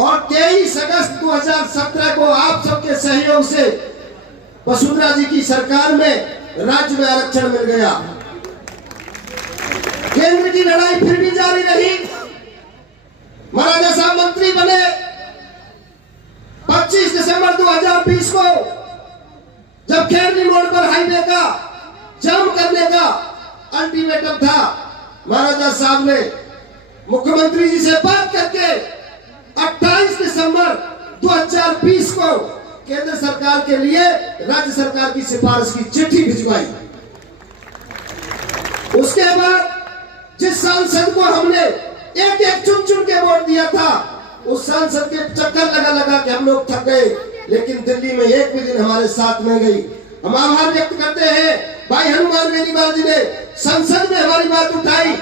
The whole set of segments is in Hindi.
और 23 अगस्त 2017 को आप सबके सहयोग से वसुंधरा जी की सरकार में राज्य में आरक्षण मिल गया। केंद्र की लड़ाई फिर भी जारी रही। महाराजा साहब मंत्री बने। 25 दिसंबर 2020 को जब खैरनी मोड़ पर हाईवे का जाम करने का अल्टीमेटम था, महाराजा साहब ने मुख्यमंत्री जी से बात करके 28 दिसंबर 2020 को केंद्र सरकार के लिए राज्य सरकार की सिफारिश की चिट्ठी भिजवाई। उसके बाद जिस सांसद को हमने एक एक चुन के वोट दिया था, उस सांसद के चक्कर लगा के हम लोग थक गए, लेकिन दिल्ली में एक भी दिन हमारे साथ में गई। हम आभार व्यक्त करते हैं भाई हनुमान बेनीवाल जी ने संसद में हमारी बात उठाई।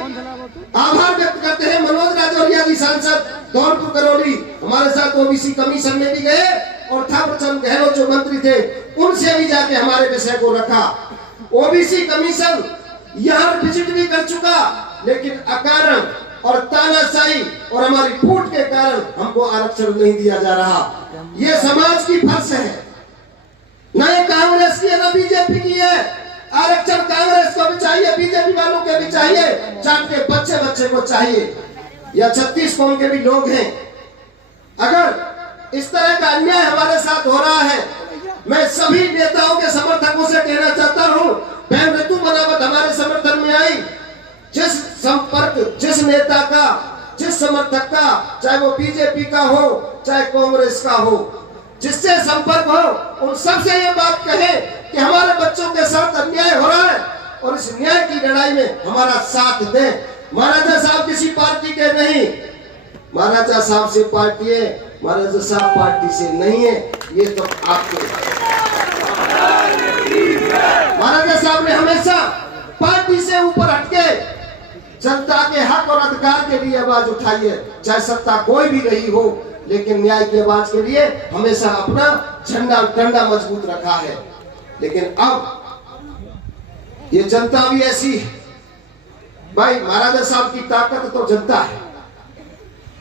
आभार व्यक्त करते हैं मनोज राजौरिया जी सांसद धौलपुर करौली हमारे साथ ओबीसी कमीशन में भी गए, और थावरचंद गहलोत जो मंत्री थे उनसे भी जाके हमारे विषय को रखा। ओबीसी कमीशन यहाँ विजिट भी कर चुका, लेकिन अकारण और तानाशाही और हमारी फूट के कारण हमको आरक्षण नहीं दिया जा रहा। ये समाज की फर्ज है, न ये कांग्रेस की है न बीजेपी की है। आरक्षण कांग्रेस को भी चाहिए, बीजेपी वालों के भी चाहिए, जाट के बच्चे को चाहिए, या 36 कौम के भी लोग हैं। अगर इस तरह का अन्याय हमारे साथ हो रहा है, मैं सभी नेताओं के समर्थकों से कहना चाहता हूँ, बहन ऋतु बनावत हमारे समर्थन में आई। जिस नेता का, जिस समर्थक का, चाहे वो बीजेपी का हो चाहे कांग्रेस का हो, जिससे संपर्क हो, उन सबसे ये बात कहे कि हमारे बच्चों के साथ अन्याय हो रहा है और इस न्याय की लड़ाई में हमारा साथ दें। महाराजा साहब किसी पार्टी के नहीं, महाराजा साहब से पार्टी है, महाराजा साहब पार्टी से नहीं है, ये तो आपको। महाराजा साहब ने हमेशा पार्टी से ऊपर हटके जनता के हक और अधिकार के लिए आवाज उठाई है, चाहे सत्ता कोई भी रही हो, लेकिन न्याय की आवाज के लिए हमेशा अपना झंडा डंडा मजबूत रखा है। लेकिन अब ये जनता भी ऐसी है भाई, महाराजा साहब की ताकत तो जनता है,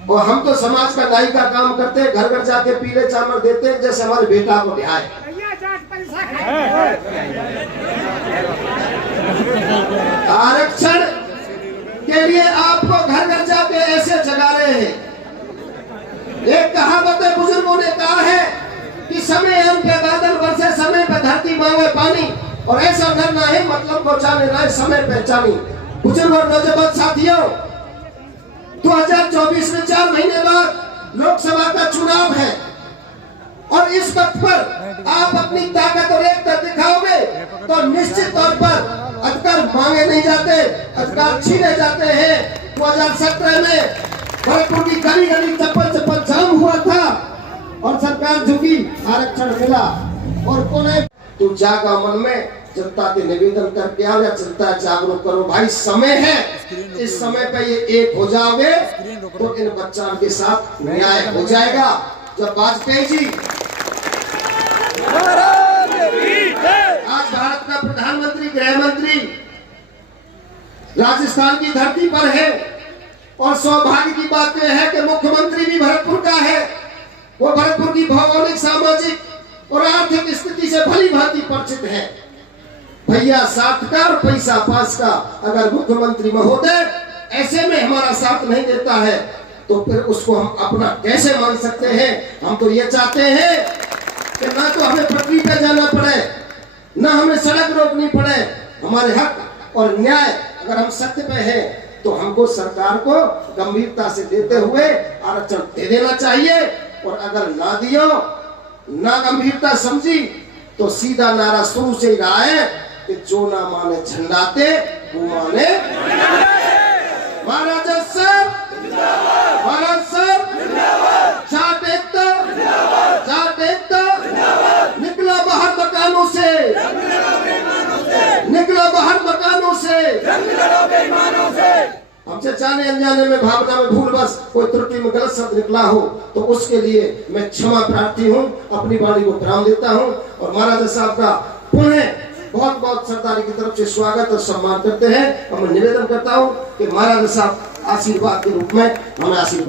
और हम तो समाज का न्याय का काम करते हैं, घर घर जाके पीले चावल देते हैं, जैसे हमारे बेटा को न्याय। आरक्षण के लिए आपको घर घर जाके ऐसे जगा रहे हैं। एक कहावत है, बुजुर्गों ने कहा है कि समय आन पे बादल बरसे, समय पे धरती मांगे पानी, और ऐसा करना है मतलब को जाने ना समय पहचानी। बुजुर्ग और नौजवान साथियों, 2024 में 4 महीने बाद लोकसभा का चुनाव है, और इस वक्त पर आप अपनी ताकत और एकता दिखाओगे तो निश्चित तौर पर अधिकार मांगे नहीं जाते, अधिकार छीने जाते हैं। 2017 में भरतपुर की गली गली चप्पल जाम हुआ था और सरकार झुकी, आरक्षण मिला। और कोने तू जागा मन में जनता से निवेदन करके आओ, या जनता जागरूक करो भाई, समय है, इस समय पे ये एक हो जाओगे तो इन बच्चों के साथ न्याय हो जाएगा। जब वाजपेयी जी आज भारत का प्रधानमंत्री, गृह मंत्री राजस्थान की धरती पर है, और सौभाग्य की बात यह है कि मुख्यमंत्री भी भरतपुर का है। वो भरतपुर की भौगोलिक, सामाजिक और आर्थिक स्थिति से भली भांति परिचित है। भैया साथ का और पैसा पास का अगर मुख्यमंत्री महोदय ऐसे में हमारा साथ नहीं देता है, तो फिर उसको हम अपना कैसे मान सकते हैं। हम तो ये चाहते हैं कि ना तो हमें पटरी पे जाना पड़े, ना हमें सड़क रोकनी पड़े। हमारे हक और न्याय अगर हम सत्य पे हैं तो हमको सरकार को गंभीरता से देते हुए आरक्षण दे देना चाहिए, और अगर ना दियो, ना गंभीरता समझी, तो सीधा नारा शुरू से ही रहा है कि जो ना माने झंडाते वो माने। महाराजा साहब, महाराज साहब, जाट एकता, जाट एकता, निकला बाहर मकानों से, निकला बाहर मकानों से। हमसे जाने अनजाने में, भावना में, भूल बस कोई त्रुटि में गलत शब्द निकला हो तो उसके लिए मैं क्षमा प्रार्थी हूँ, अपनी वाणी को विराम देता हूँ, और महाराजा साहब का पुनः बहुत बहुत सरदारी की तरफ से स्वागत और सम्मान करते हैं। और मैं निवेदन करता हूँ कि महाराजा साहब आशीर्वाद के रूप में हमें आशीर्वाद